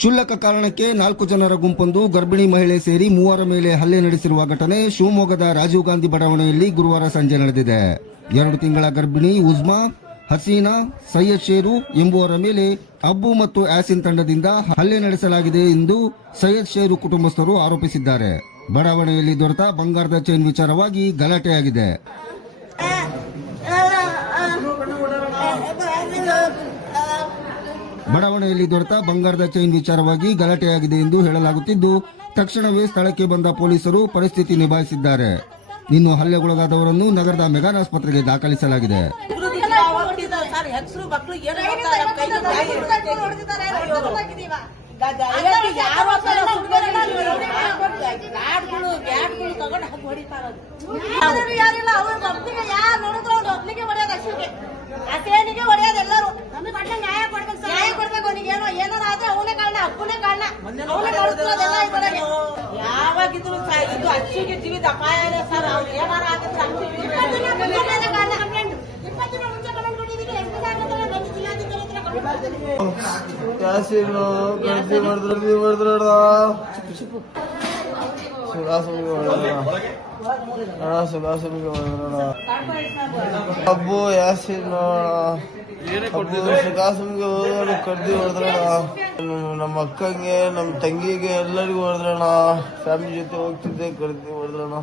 ಕ್ಷುಲ್ಲಕ ಕಾರಣಕ್ಕೆ 4 ಜನರ ಗುಂಪೊಂದು ಗರ್ಭಿಣಿ ಮಹಿಳೆ ಸೇರಿ 3 ಮೇಲೆ ಹಲ್ಲೆ ನಡೆಸಿರುವ ಘಟನೆ ಶಿವಮೊಗ್ಗದ ರಾಜೀವ್ ಗಾಂಧಿ ಬಡಾವಣೆಯಲ್ಲಿ ಗುರುವಾರ ಸಂಜೆ ನಡೆದಿದೆ. 2 ತಿಂಗಳ ಗರ್ಭಿಣಿ ಉಜ್ಮಾ, ಹಸೀನಾ, ಸೈಯದ್ ಶೇರು ಎಂಬುವರ ಮೇಲೆ ಅಬ್ಬು ಮತ್ತು ಆಸಿನ್ ತಂಡದಿಂದ ಹಲ್ಲೆ ನಡೆಸಲಾಗಿದೆ ಎಂದು ಸೈಯದ್ ಶೇರು ಕುಟುಂಬಸ್ಥರು ಆರೋಪಿಸಿದ್ದಾರೆ. ಬಡಾವಣೆಯಲ್ಲಿ ದೊರೆತ ಬಂಗಾರದ ಚೈನ್ ವಿಚಾರವಾಗಿ ಗಲಾಟೆಯಾಗಿದೆ. ಬಡಾವಣೆಯಲ್ಲಿ ದೊರೆತ ಬಂಗಾರದ ಚೈನ್ ವಿಚಾರವಾಗಿ ಗಲಾಟೆಯಾಗಿದೆ ಎಂದು ಹೇಳಲಾಗುತ್ತಿದ್ದು, ತಕ್ಷಣವೇ ಸ್ಥಳಕ್ಕೆ ಬಂದ ಪೊಲೀಸರು ಪರಿಸ್ಥಿತಿ ನಿಭಾಯಿಸಿದ್ದಾರೆ. ಇನ್ನು ಹಲ್ಲೆಗೊಳಗಾದವರನ್ನು ನಗರದ ಮೆಗಾನ್ ಆಸ್ಪತ್ರೆಗೆ ದಾಖಲಿಸಲಾಗಿದೆ. ಯಾವಾಗಿದ್ರು ಇದು ಅಚ್ಚಿಗೆ ಜೀವಿತ ಅಪಾಯ ಇದೆ ಸರ್. ಅವ್ರು ಏನಾರ ಆಗಿದ್ರೆ ಅಬ್ಬು ಯಾಸಿನ್ ಸುಖಾಸಮ್ಗೆ ಕಡ್ದಿ ಹೊಡೆದ್ರಣ. ನಮ್ಮ ಅಕ್ಕಂಗೆ ನಮ್ಮ ತಂಗಿಗೆ ಎಲ್ಲರಿಗೂ ಹೊಡೆದ್ರಣ. ಫ್ಯಾಮಿಲಿ ಜೊತೆ ಹೋಗ್ತಿದ್ದೆ, ಕಡ್ದಿ ಹೊಡೆದ್ರಣ.